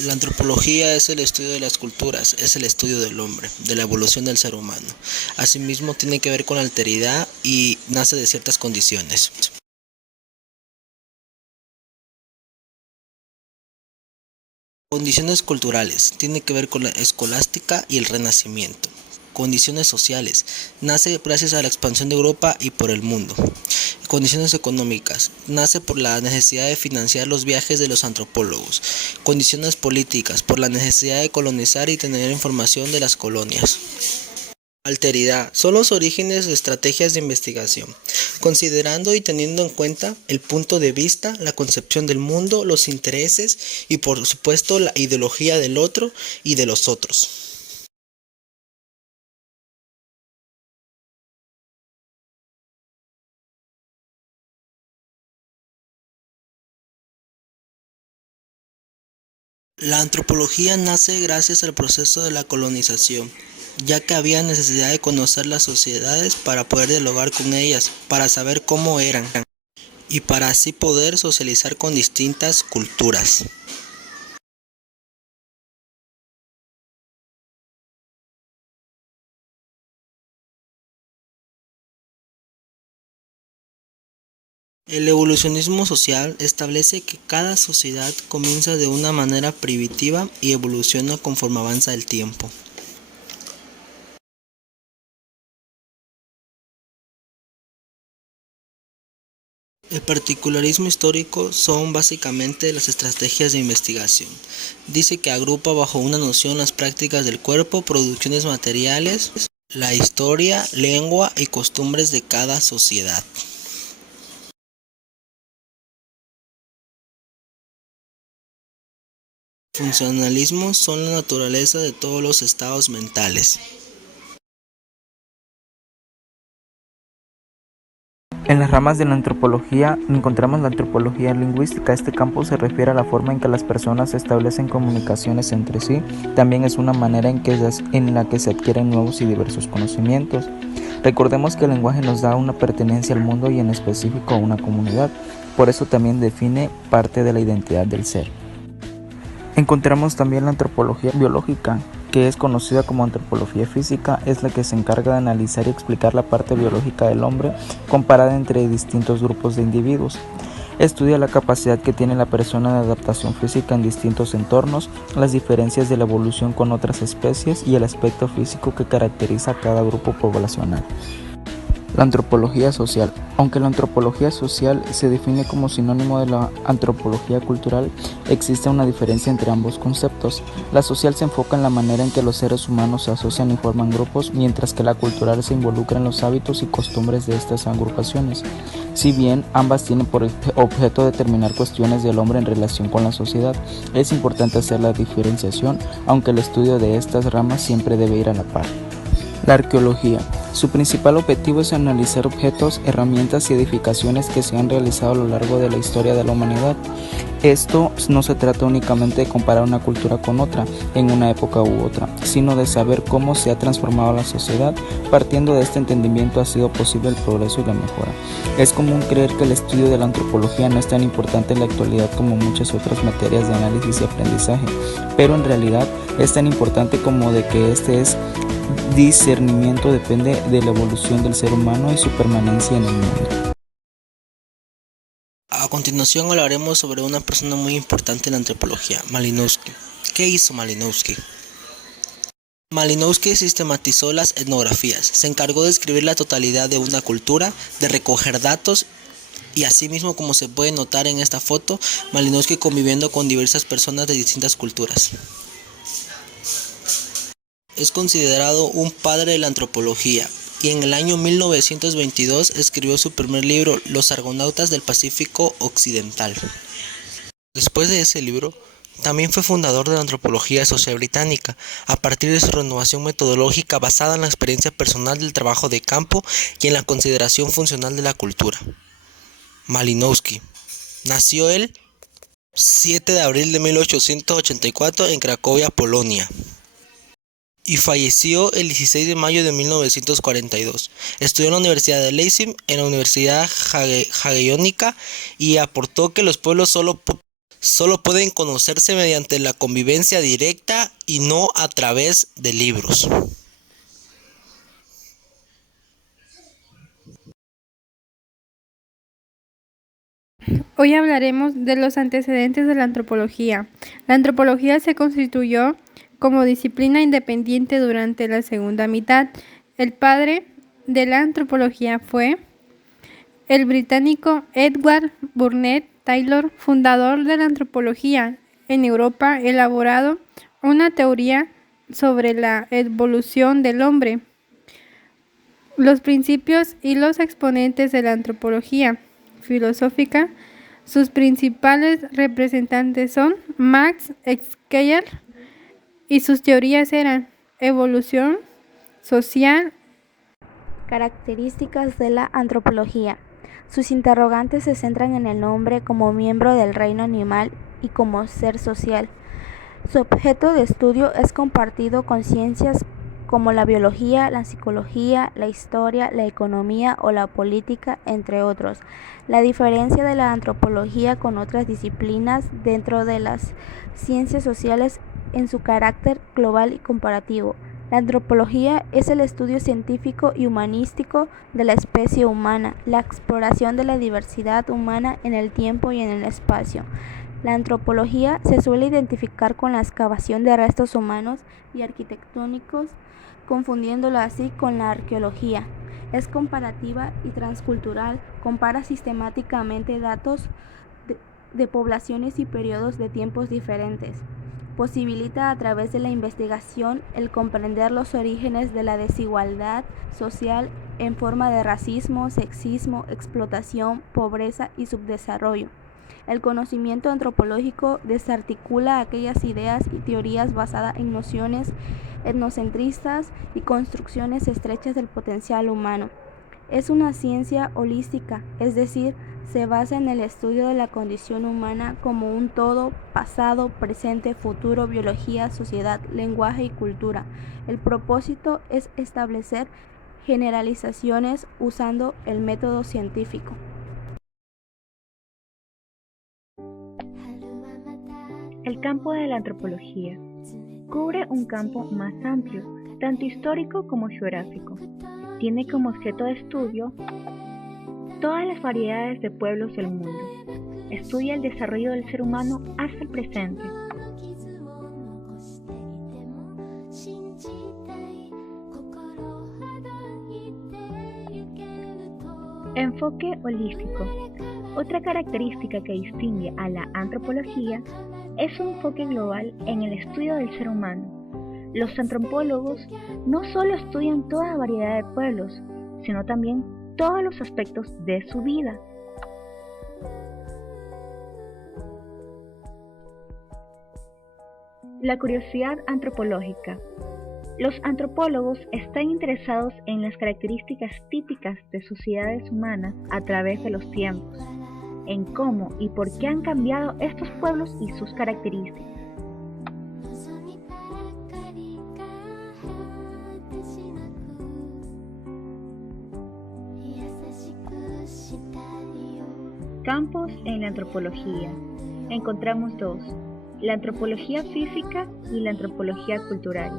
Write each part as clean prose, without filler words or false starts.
La antropología es el estudio de las culturas, es el estudio del hombre, de la evolución del ser humano. Asimismo, tiene que ver con la alteridad y nace de ciertas condiciones. Condiciones culturales, tiene que ver con la escolástica y el Renacimiento. Condiciones sociales, nace gracias a la expansión de Europa y por el mundo. Condiciones económicas, nace por la necesidad de financiar los viajes de los antropólogos. Condiciones políticas, por la necesidad de colonizar y tener información de las colonias. Alteridad, son los orígenes de estrategias de investigación, considerando y teniendo en cuenta el punto de vista, la concepción del mundo, los intereses y por supuesto la ideología del otro y de los otros. La antropología nace gracias al proceso de la colonización, ya que había necesidad de conocer las sociedades para poder dialogar con ellas, para saber cómo eran y para así poder socializar con distintas culturas. El evolucionismo social establece que cada sociedad comienza de una manera primitiva y evoluciona conforme avanza el tiempo. El particularismo histórico son básicamente las estrategias de investigación. Dice que agrupa bajo una noción las prácticas del cuerpo, producciones materiales, la historia, lengua y costumbres de cada sociedad. Funcionalismo son la naturaleza de todos los estados mentales. En las ramas de la antropología encontramos la antropología lingüística. Este campo se refiere a la forma en que las personas establecen comunicaciones entre sí. También es una manera en la que se adquieren nuevos y diversos conocimientos. Recordemos que el lenguaje nos da una pertenencia al mundo y en específico a una comunidad. Por eso también define parte de la identidad del ser. Encontramos también la antropología biológica, que es conocida como antropología física, es la que se encarga de analizar y explicar la parte biológica del hombre comparada entre distintos grupos de individuos. Estudia la capacidad que tiene la persona de adaptación física en distintos entornos, las diferencias de la evolución con otras especies y el aspecto físico que caracteriza a cada grupo poblacional. La antropología social. Aunque la antropología social se define como sinónimo de la antropología cultural, existe una diferencia entre ambos conceptos. La social se enfoca en la manera en que los seres humanos se asocian y forman grupos, mientras que la cultural se involucra en los hábitos y costumbres de estas agrupaciones. Si bien ambas tienen por objeto determinar cuestiones del hombre en relación con la sociedad, es importante hacer la diferenciación, aunque el estudio de estas ramas siempre debe ir a la par. La arqueología. Su principal objetivo es analizar objetos, herramientas y edificaciones que se han realizado a lo largo de la historia de la humanidad. Esto no se trata únicamente de comparar una cultura con otra, en una época u otra, sino de saber cómo se ha transformado la sociedad. Partiendo de este entendimiento ha sido posible el progreso y la mejora. Es común creer que el estudio de la antropología no es tan importante en la actualidad como muchas otras materias de análisis y aprendizaje, pero en realidad es tan importante como de que este discernimiento depende de la evolución del ser humano y su permanencia en el mundo. A continuación hablaremos sobre una persona muy importante en la antropología, Malinowski. ¿Qué hizo Malinowski? Malinowski sistematizó las etnografías, se encargó de escribir la totalidad de una cultura, de recoger datos y asimismo, como se puede notar en esta foto, Malinowski conviviendo con diversas personas de distintas culturas. Es considerado un padre de la antropología y en el año 1922 escribió su primer libro, Los Argonautas del Pacífico Occidental. Después de ese libro, también fue fundador de la antropología social británica, a partir de su renovación metodológica basada en la experiencia personal del trabajo de campo y en la consideración funcional de la cultura. Malinowski nació el 7 de abril de 1884 en Cracovia, Polonia, y falleció el 16 de mayo de 1942. Estudió en la Universidad de Leipzig, en la Universidad Jagellónica y aportó que los pueblos solo pueden conocerse mediante la convivencia directa y no a través de libros. Hoy hablaremos de los antecedentes de la antropología. La antropología se constituyó como disciplina independiente durante la segunda mitad. El padre de la antropología fue el británico Edward Burnett Taylor, fundador de la antropología. En Europa, elaborado una teoría sobre la evolución del hombre. Los principios y los exponentes de la antropología filosófica. Sus principales representantes son Max Scheler y sus teorías eran evolución social. Características de la antropología. Sus interrogantes se centran en el hombre como miembro del reino animal y como ser social. Su objeto de estudio es compartido con ciencias como la biología, la psicología, la historia, la economía o la política, entre otros. La diferencia de la antropología con otras disciplinas dentro de las ciencias sociales en su carácter global y comparativo. La antropología es el estudio científico y humanístico de la especie humana, la exploración de la diversidad humana en el tiempo y en el espacio. La antropología se suele identificar con la excavación de restos humanos y arquitectónicos, confundiéndolo así con la arqueología. Es comparativa y transcultural, compara sistemáticamente datos de poblaciones y periodos de tiempos diferentes. Posibilita a través de la investigación el comprender los orígenes de la desigualdad social en forma de racismo, sexismo, explotación, pobreza y subdesarrollo. El conocimiento antropológico desarticula aquellas ideas y teorías basadas en nociones etnocentristas y construcciones estrechas del potencial humano. Es una ciencia holística, es decir, se basa en el estudio de la condición humana como un todo, pasado, presente, futuro, biología, sociedad, lenguaje y cultura. El propósito es establecer generalizaciones usando el método científico. El campo de la antropología cubre un campo más amplio, tanto histórico como geográfico. Tiene como objeto de estudio todas las variedades de pueblos del mundo. Estudia el desarrollo del ser humano hasta el presente. Enfoque holístico. Otra característica que distingue a la antropología es un enfoque global en el estudio del ser humano. Los antropólogos no solo estudian toda variedad de pueblos, sino también todos los aspectos de su vida. La curiosidad antropológica. Los antropólogos están interesados en las características típicas de sociedades humanas a través de los tiempos, en cómo y por qué han cambiado estos pueblos y sus características. Campos en la antropología. Encontramos dos: la antropología física y la antropología cultural.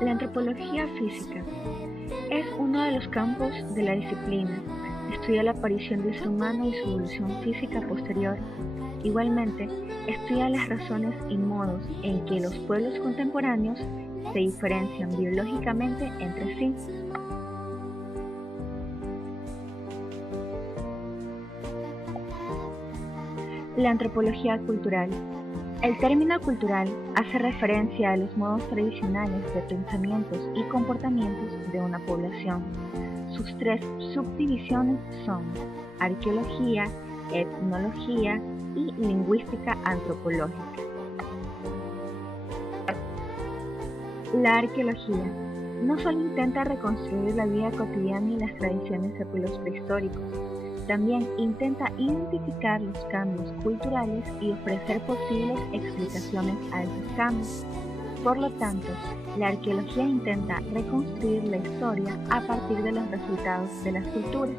La antropología física es uno de los campos de la disciplina. Estudia la aparición del ser humano y su evolución física posterior. Igualmente, estudia las razones y modos en que los pueblos contemporáneos se diferencian biológicamente entre sí. La antropología cultural. El término cultural hace referencia a los modos tradicionales de pensamientos y comportamientos de una población. Sus tres subdivisiones son arqueología, etnología y lingüística antropológica. La arqueología no solo intenta reconstruir la vida cotidiana y las tradiciones de pueblos prehistóricos, también intenta identificar los cambios culturales y ofrecer posibles explicaciones a esos cambios. Por lo tanto, la arqueología intenta reconstruir la historia a partir de los resultados de las culturas.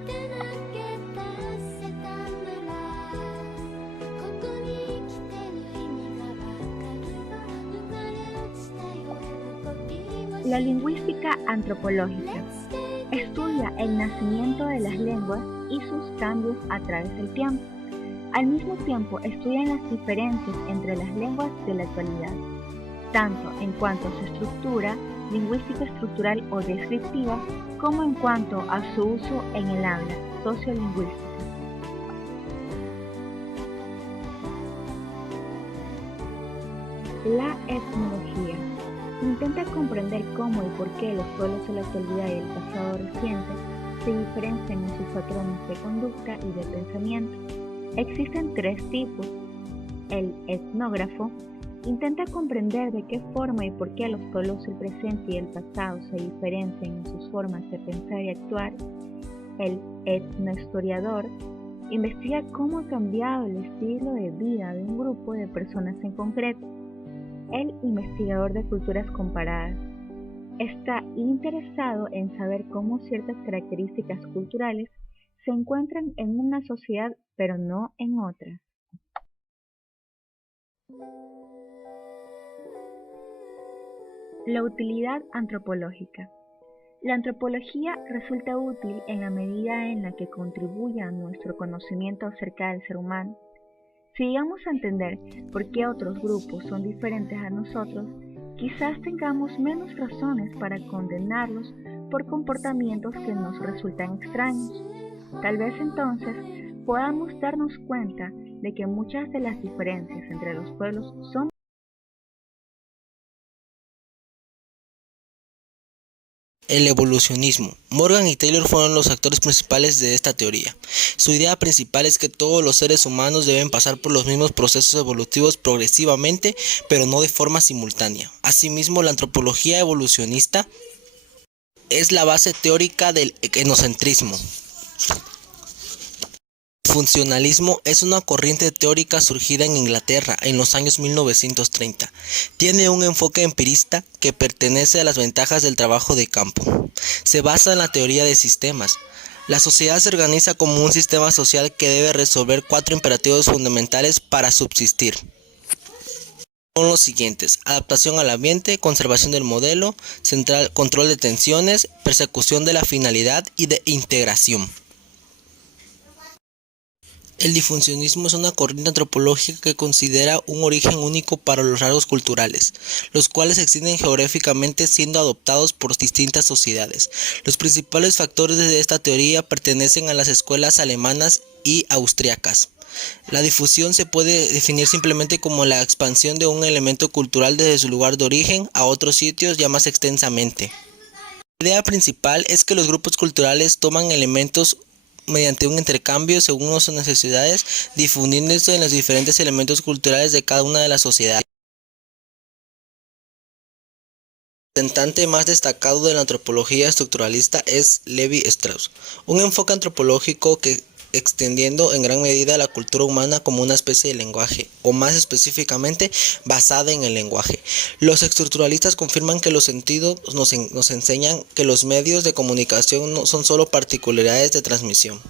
La lingüística antropológica estudia el nacimiento de las lenguas y sus cambios a través del tiempo. Al mismo tiempo, estudian las diferencias entre las lenguas de la actualidad, tanto en cuanto a su estructura, lingüística estructural o descriptiva, como en cuanto a su uso en el habla sociolingüística. La etnología intenta comprender cómo y por qué los pueblos de la actualidad y el pasado reciente se diferencian en sus patrones de conducta y de pensamiento. Existen tres tipos. El etnógrafo intenta comprender de qué forma y por qué los pueblos del presente y el pasado se diferencian en sus formas de pensar y actuar. El etnohistoriador investiga cómo ha cambiado el estilo de vida de un grupo de personas en concreto. El investigador de culturas comparadas está interesado en saber cómo ciertas características culturales se encuentran en una sociedad pero no en otras. La utilidad antropológica. La antropología resulta útil en la medida en la que contribuye a nuestro conocimiento acerca del ser humano. Si llegamos a entender por qué otros grupos son diferentes a nosotros, quizás tengamos menos razones para condenarlos por comportamientos que nos resultan extraños. Tal vez entonces podamos darnos cuenta de que muchas de las diferencias entre los pueblos son El evolucionismo. Morgan y Taylor fueron los actores principales de esta teoría. Su idea principal es que todos los seres humanos deben pasar por los mismos procesos evolutivos progresivamente, pero no de forma simultánea. Asimismo, la antropología evolucionista es la base teórica del etnocentrismo. El funcionalismo es una corriente teórica surgida en Inglaterra en los años 1930. Tiene un enfoque empirista que pertenece a las ventajas del trabajo de campo. Se basa en la teoría de sistemas. La sociedad se organiza como un sistema social que debe resolver 4 imperativos fundamentales para subsistir. Son los siguientes: adaptación al ambiente, conservación del modelo central, control de tensiones, persecución de la finalidad y de integración. El difusionismo es una corriente antropológica que considera un origen único para los rasgos culturales, los cuales se extienden geográficamente siendo adoptados por distintas sociedades. Los principales factores de esta teoría pertenecen a las escuelas alemanas y austriacas. La difusión se puede definir simplemente como la expansión de un elemento cultural desde su lugar de origen a otros sitios ya más extensamente. La idea principal es que los grupos culturales toman elementos mediante un intercambio según sus necesidades, difundiéndose en los diferentes elementos culturales de cada una de las sociedades. El representante más destacado de la antropología estructuralista es Levi Strauss, un enfoque antropológico que extendiendo en gran medida la cultura humana como una especie de lenguaje, o más específicamente, basada en el lenguaje. Los estructuralistas confirman que los sentidos nos enseñan que los medios de comunicación no son solo particularidades de transmisión.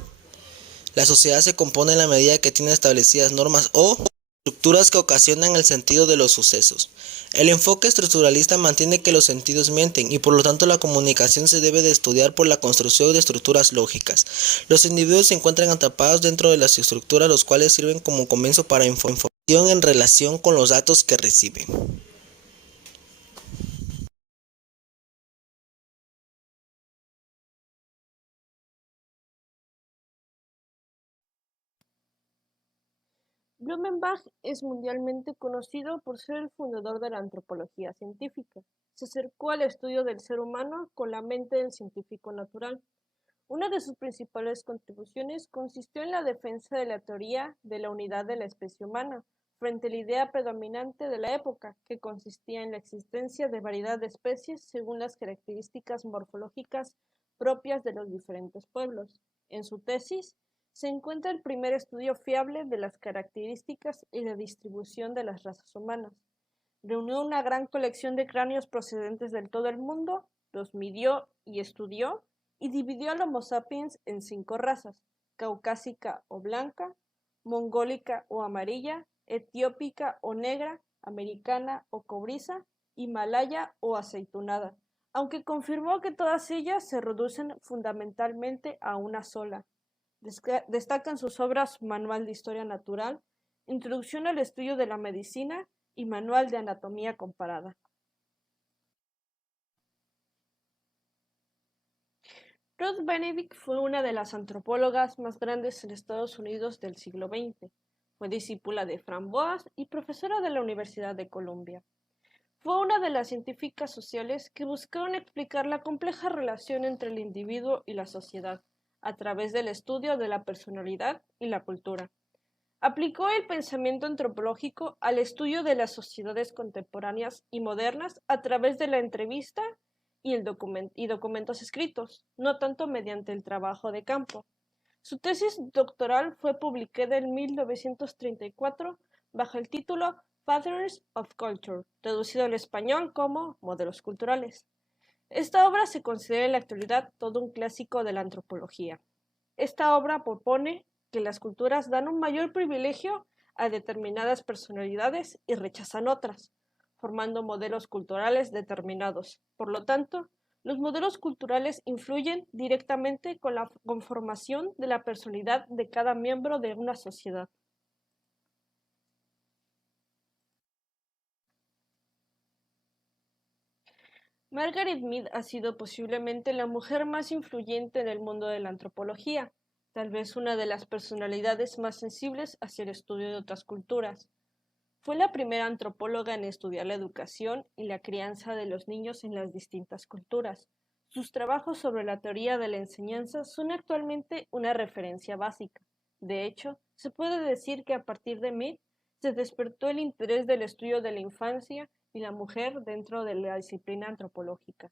La sociedad se compone en la medida que tiene establecidas normas o estructuras que ocasionan el sentido de los sucesos. El enfoque estructuralista mantiene que los sentidos mienten y por lo tanto la comunicación se debe de estudiar por la construcción de estructuras lógicas. Los individuos se encuentran atrapados dentro de las estructuras, los cuales sirven como comienzo para información en relación con los datos que reciben. Blumenbach es mundialmente conocido por ser el fundador de la antropología científica. Se acercó al estudio del ser humano con la mente del científico natural. Una de sus principales contribuciones consistió en la defensa de la teoría de la unidad de la especie humana, frente a la idea predominante de la época, que consistía en la existencia de variedad de especies según las características morfológicas propias de los diferentes pueblos. En su tesis, se encuentra el primer estudio fiable de las características y la distribución de las razas humanas. Reunió una gran colección de cráneos procedentes de todo el mundo, los midió y estudió, y dividió al Homo sapiens en 5 razas: caucásica o blanca, mongólica o amarilla, etiópica o negra, americana o cobriza, himalaya o aceitunada, aunque confirmó que todas ellas se reducen fundamentalmente a una sola. Destacan sus obras Manual de Historia Natural, Introducción al Estudio de la Medicina y Manual de Anatomía Comparada. Ruth Benedict fue una de las antropólogas más grandes en Estados Unidos del siglo XX. Fue discípula de Frank Boas y profesora de la Universidad de Columbia. Fue una de las científicas sociales que buscaron explicar la compleja relación entre el individuo y la sociedad a través del estudio de la personalidad y la cultura. Aplicó el pensamiento antropológico al estudio de las sociedades contemporáneas y modernas a través de la entrevista y documentos escritos, no tanto mediante el trabajo de campo. Su tesis doctoral fue publicada en 1934 bajo el título Patterns of Culture, traducido al español como Modelos Culturales. Esta obra se considera en la actualidad todo un clásico de la antropología. Esta obra propone que las culturas dan un mayor privilegio a determinadas personalidades y rechazan otras, formando modelos culturales determinados. Por lo tanto, los modelos culturales influyen directamente con la conformación de la personalidad de cada miembro de una sociedad. Margaret Mead ha sido posiblemente la mujer más influyente en el mundo de la antropología, tal vez una de las personalidades más sensibles hacia el estudio de otras culturas. Fue la primera antropóloga en estudiar la educación y la crianza de los niños en las distintas culturas. Sus trabajos sobre la teoría de la enseñanza son actualmente una referencia básica. De hecho, se puede decir que a partir de Mead se despertó el interés del estudio de la infancia y la mujer dentro de la disciplina antropológica.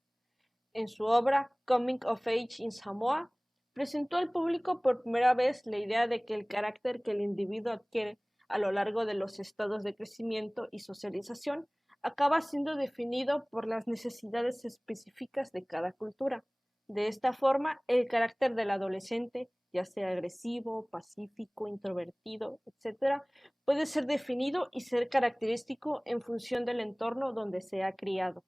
En su obra Coming of Age in Samoa, presentó al público por primera vez la idea de que el carácter que el individuo adquiere a lo largo de los estados de crecimiento y socialización acaba siendo definido por las necesidades específicas de cada cultura. De esta forma, el carácter del adolescente, ya sea agresivo, pacífico, introvertido, etc., puede ser definido y ser característico en función del entorno donde se ha criado.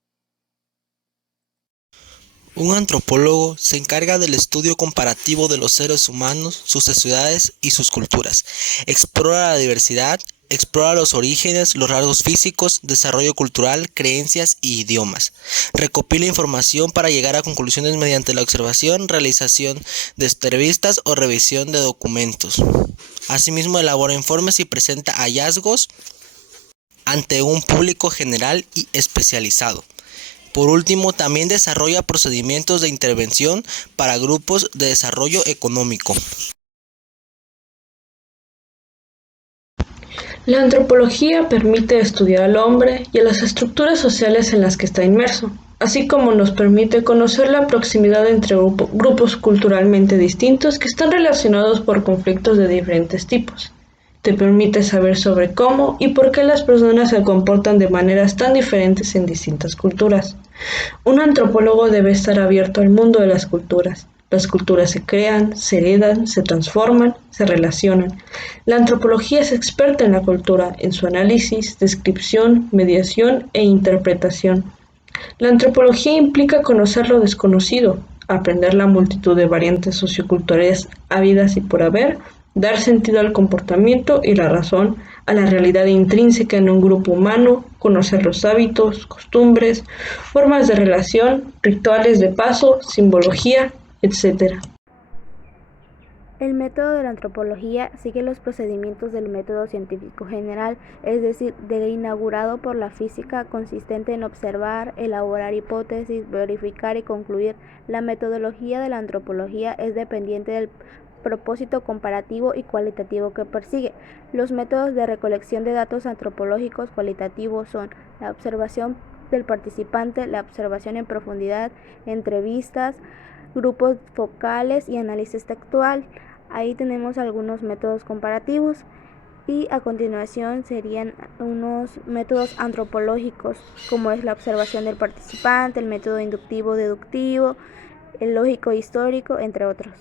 Un antropólogo se encarga del estudio comparativo de los seres humanos, sus sociedades y sus culturas. Explora la diversidad, explora los orígenes, los rasgos físicos, desarrollo cultural, creencias y idiomas. Recopila información para llegar a conclusiones mediante la observación, realización de entrevistas o revisión de documentos. Asimismo, elabora informes y presenta hallazgos ante un público general y especializado. Por último, también desarrolla procedimientos de intervención para grupos de desarrollo económico. La antropología permite estudiar al hombre y a las estructuras sociales en las que está inmerso, así como nos permite conocer la proximidad entre grupos culturalmente distintos que están relacionados por conflictos de diferentes tipos. Te permite saber sobre cómo y por qué las personas se comportan de maneras tan diferentes en distintas culturas. Un antropólogo debe estar abierto al mundo de las culturas. Las culturas se crean, se heredan, se transforman, se relacionan. La antropología es experta en la cultura, en su análisis, descripción, mediación e interpretación. La antropología implica conocer lo desconocido, aprender la multitud de variantes socioculturales habidas y por haber, dar sentido al comportamiento y la razón, a la realidad intrínseca en un grupo humano, conocer los hábitos, costumbres, formas de relación, rituales de paso, simbología, etc. El método de la antropología sigue los procedimientos del método científico general, es decir, del inaugurado por la física, consistente en observar, elaborar hipótesis, verificar y concluir. La metodología de la antropología es dependiente del propósito comparativo y cualitativo que persigue. Los métodos de recolección de datos antropológicos cualitativos son la observación del participante, la observación en profundidad, entrevistas, grupos focales y análisis textual. Ahí tenemos algunos métodos comparativos. Y a continuación serían unos métodos antropológicos, como es la observación del participante, el método inductivo-deductivo, el lógico-histórico, entre otros.